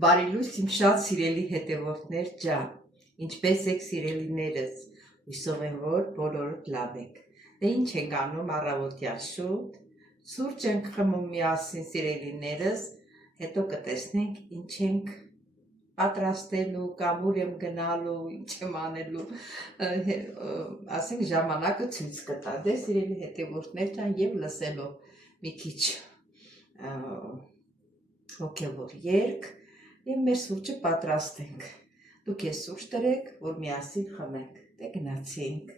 Բարի լույս իմ շատ սիրելի հետևորդներ ջան, ինչպես եք սիրելիներս, հույսով եմ, որ բոլորդ լավ եք։ Դե ինչ ենք անում առավոտյան շուտ, սուրճ ենք խմում միասին սիրելիներս, հետո կտեսնենք ինչ ենք պատրաստելու, կամ ուր եմ գնալու, ինչ եմ անելու, ասենք ժամանակը ցույց կտա։ Դե սիրելի հետևորդներ ջան, եւ լսելով մի քիչ հոգևոր երգ եւ մեր սուրճը պատրաստենք։ Դուք ես սուրճ տրեք, որ միասին խմենք։ Դե գնացինք։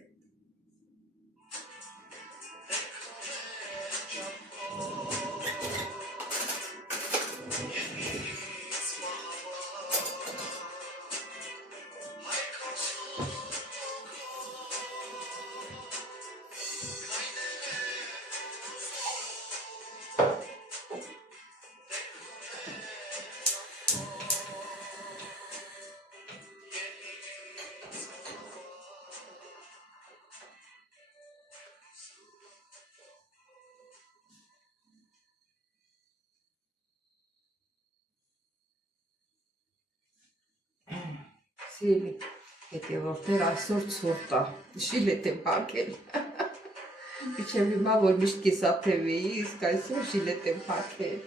Սիրելի հետևորդներ, այսօր ցուրտ է, ժիլետ եմ փակել։ Մինչև հիմա որ միշտ կիսաթև էի, իսկ այսօր ժիլետ եմ փակել։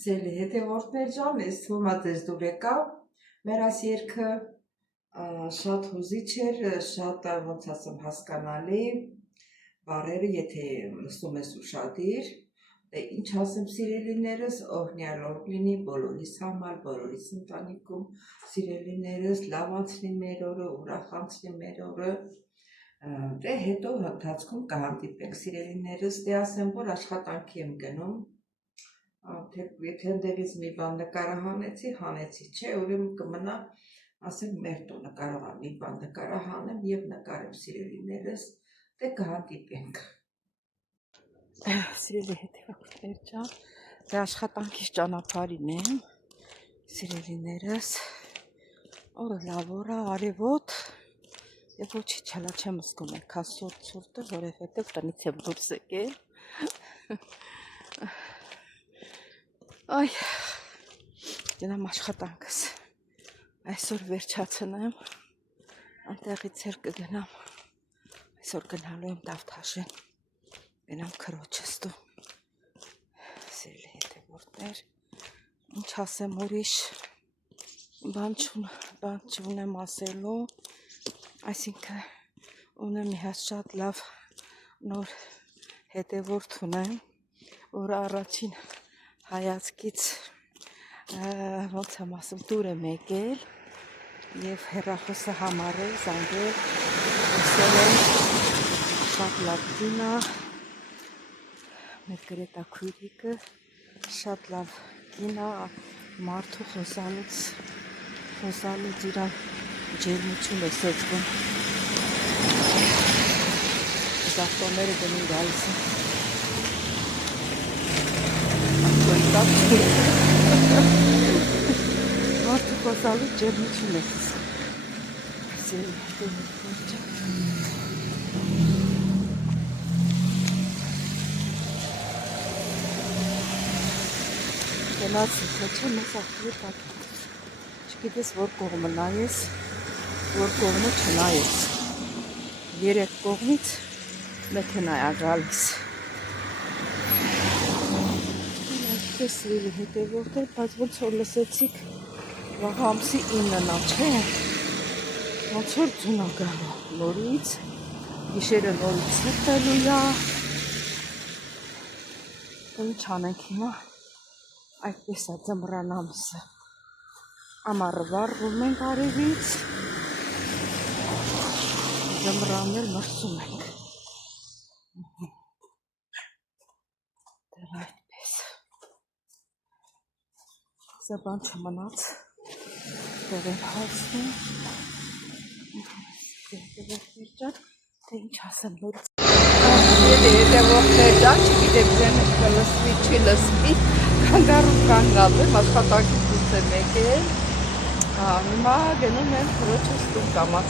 Սիրելի հետևորդներ ջան, ես թվում է ձեզ դուր եկավ, մեր այս երգը շատ հուզիչ էր, շատ ոնց ասեմ հասկանալի, բառերը եթե լսում ես ուշադիր, ինչ ասեմ սիրելիներս, օրհնյալ օր լինի բոլորիս համար, բոլորիս ընտանիքում, սիրելիներս, լավ անցնի մեր օրը, ուրախ անցնի մեր օրը, դե հետո ընթացքում կհանդիպենք սիրելիներս, դե ասեմ, որ աշխատանքի եմ գնում, եթե ընդեղից մի բան նկարահանեցի, հանեցի, չէ, ուրեմն կմնա, ասենք մեր տունը կարող եմ մի բան նկարահանեմ և նկարեմ սիրելիներս, դե կհանդիպենք։ Սիրելի հետևորդներ ջան, դե աշխատանքից ճանապարհին եմ, սիրելիներս, օրը լավ օր է, արևոտ, և ոչինչ հələ չեմ զգում այնքան սուրտը, որովհետև տնից եմ դուրս եկել։ Այ, գնամ աշխատանքս, այսօր վերջացնեմ, անտեղից էլ կգնամ, այսօր գնալու եմ Դավթաշեն, գնամ քրոջս տուն, սիրելի հետևորդներ, ինչ ասեմ ուրիշ, բան չունեմ ասելու, այսինքն ունեմ մի հատ շատ լավ նոր հետևորդ ունեմ, որ առաջին հայացքից ոնց եմ ասում դուր եմ եկել և հեռախոսը համարել, զանգել, ասել եմ շատ լավ կին է, մեր Գրետա քույրիկը շատ լավ կին է, մարդու խոսալուց իրան ջերմություն է սեծվում, զավտոները գնում գալիս են, մարդու խոսալուց ջերմություն է սեծվում, գնացից է չեմ ես աղթվի պատմում, չգիտես որ կողմը նայես, որ կողմը չնայես, երեք կողմից մեքենա է գալիս։ Այսպես սիրելի հետևորդներ, բայց ոնց որ լսեցիք վաղ ամսի 9-ն է, չէ, ոնց որ ձուն է գալու նորից, գիշերը նորից սրտելու է, ինչ անենք հիմա, այդպես է ձմռան ամսը, ամառը վառվում ենք արևից, ձմռանն էլ մրցում ենք, դեռ այդպես, սա բան չմնաց, դեղ եմ հասնում, թե ինչ ասեմ նորից, հետևորդներ ջան, չգիտեմ ձեն լսվի, չի լսվի, կանգառում կանգնած եմ, աշխատանքից դուրս եմ եկել, հիմա գնում եմ քրոջս տուն կամաց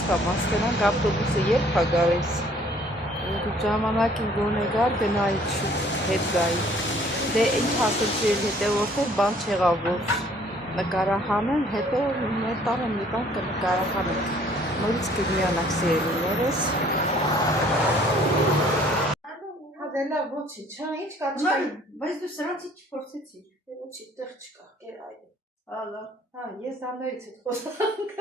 գնանք ավտոբուսը երբ է գալիս, ժամանակին գոնե գար գնայի հետ գայի, դե ինչ ասեմ սիրելի հետևորդներ, բան չեղավ որ նկարահանեմ, հետո մեր տանը մի բան կնկարահանենք, նորից կմիանանք սիրելիներս, դե լավ ոչինչ, ինչ կա չկա, բայց դու սրանցից չփորձեցիր, ոչինչ տեղ չկա, կեր այլ, ես դաններից հետ խոսանք,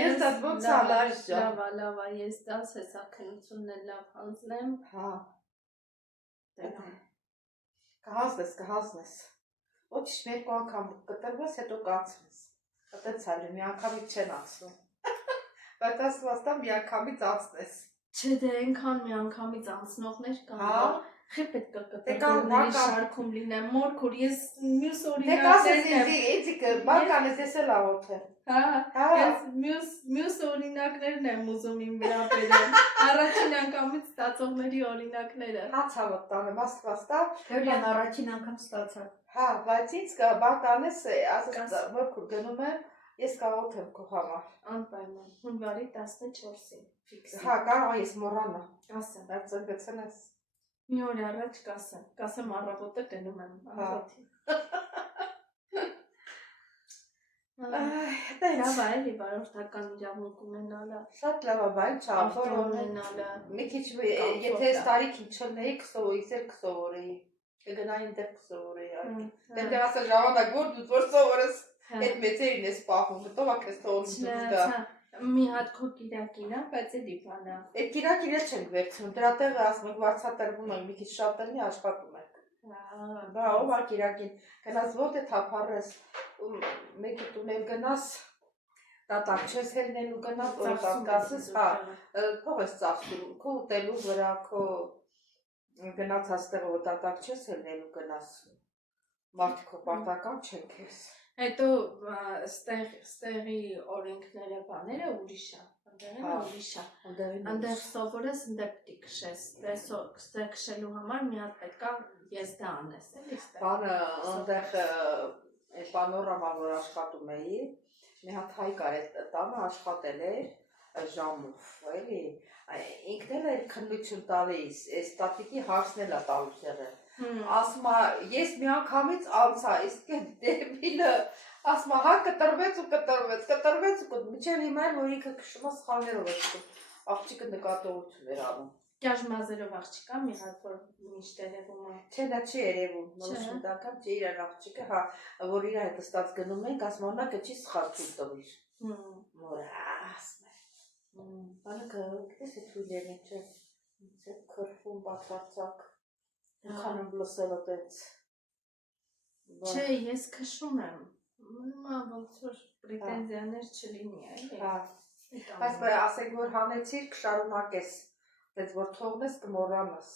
ես դատ ոնց ալար ջան, լավ, ես դաս հեսա քնությունն էլ լավ հանձնեմ, կհազնես, ոչինչ մերկու անգամ կտրվես, հետո կանցնես, տենց այլ մի անգամից չեն անցնում, բայց ասվածտա մի անգամից անցնես, չէ դե ենքան մի անգամից անցնողներ կան, խի պետք է կտրվողների շարքում լինեմ, մորքուր, ես մյուս օրինակներն եմ ուզում իմ վրա բերեմ, առաջին անգամից ստացողների օրինակները։ Հաց հավատ տանեմ, աստվածտա։ Հորյան առաջին անգամ ստացավ։ Հա, բայց ինձ բան տանես, ասես մորքուր գնում եմ, ես կարող եմ քո համար։ Անպայման, հունվարի 14-ին, ֆիքսի։ Հա, կարող ես մոռանա։ Կասեմ։ Բայց գցնես։ Մի օր առաջ կասեմ առավոտը գնում եմ առավոտին։ Լավ է էլի վարորդական իրավունք ունենալը։ Շատ լավ է, բայց ավտո ունենալը։ Մի քիչ եթե այս տարիքին չլնեի, ինձ էլ կսովորեի։ Կգնային դեպք սովորեի այդ։ Դե ասա ժամանակ որ դու որ սովորես այդ մեծերին ես պահում, հետո ակես թողնում գա։ Մի հատ քո կիրակին է, բայց էլի բանա։ Այդ կիրակին չենք վերցնում, դրա տեղը ասում ենք վարձատրվում ենք, մի քիչ շատ էլի աշխատում ենք։ Բա ով է կիրակին, գնաս ո՞րտե թափառես, մեկի տուն էլ գնաս, դատակ չես հելնելու գնաս, որ կասես, հա, փող ես ծախսում, քո ուտելու վրա, քո գնացած տեղը որ դատակ չես հելնելու գնաս, մարդիկ քո պարտական չեն քեզ։ Հետո ստեղի օրենքները բաները ուրիշ է, ընդեղինը ուրիշ է, ընդեղ սովորես, ընդեղ պիտի քշես, ստեղ քշելու համար մի հատ պետք է եզդա անես, էլի ստեղ։ Բանը ընդեղ պանորաման որ աշխատում էի, մի հատ հայ կար այդ տանը աշխատել էր ժամով, էլի, ինքն էլ էր քննություն տալիս, այս տատիկի հարցն էլ է տալուց եղել։ Ասմա, ես մի անգամից անցա, իսկ դեպիլը, ասմա, հա կտրվեց ու միջև հիմա էլ, որ ինքը քշումա սխալներով է շկում, աղջիկը նկատողություն էր անում։ Կյաժմազերով աղջիկա մի հատ, որ միշտ երևում է։ Չէ, դա չի երևում, նորոշում դակամ, չէ իրան աղջիկը, հա, որ իր հետ ստաց գնում ենք, ասմա, նա կչի սխալ թույլ տվիր։ Մորա, ասմա, բանը գտես է թույլեր են, չէ, քրվում բացարձակ։ Քանում լսելը տենց։ Չէ, ես քշում եմ։ Մա ոնց որ պրետենզիաներ չլինի, էլի։ Հա։ Բայց ասենք որ հանեցիր, կշարունակես։ Բայց որ թողնես կմոռանաս։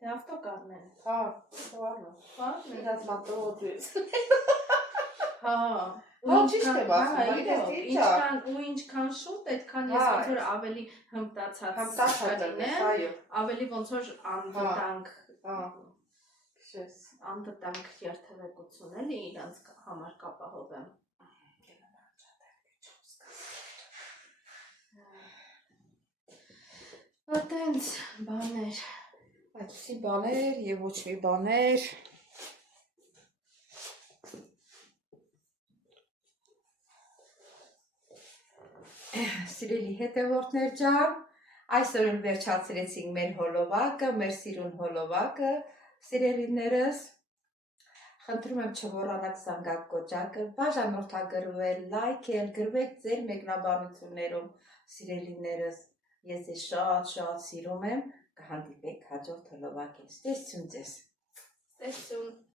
Դե ավտոկարն է։ Հա, թողանոս։ Հա, իրաց մատողոդուց։ Հա։ Հա, ճիշտ եմ ասում, ինչքան շուտ, այդքան ես ոնց որ ավելի հմտացած լինեմ, ավելի ոնց որ անվտանգ անվտանգ երթևեկություն էլի իրանց համար կապահովեմ։ Այդտենց բաներ։ Այդպիսի բաներ և ոչ մի բաներ։ Սիրելի հետևորդներ ջան, այսօր էլ վերջացրեցինք մեր հոլովակը, մեր սիրուն հոլովակը, սիրելիներս, խնդրում եմ չմոռանաք զանգակ կոճակը, բաժանորդագրվել, լայքել, գրվեք ձեր մեկնաբանություններում, սիրելիներս, ես ձեզ շատ սիրում եմ, կհանդիպենք հաջորդ հոլովակին, ստեսություն ձեզ։ Ստեսություն։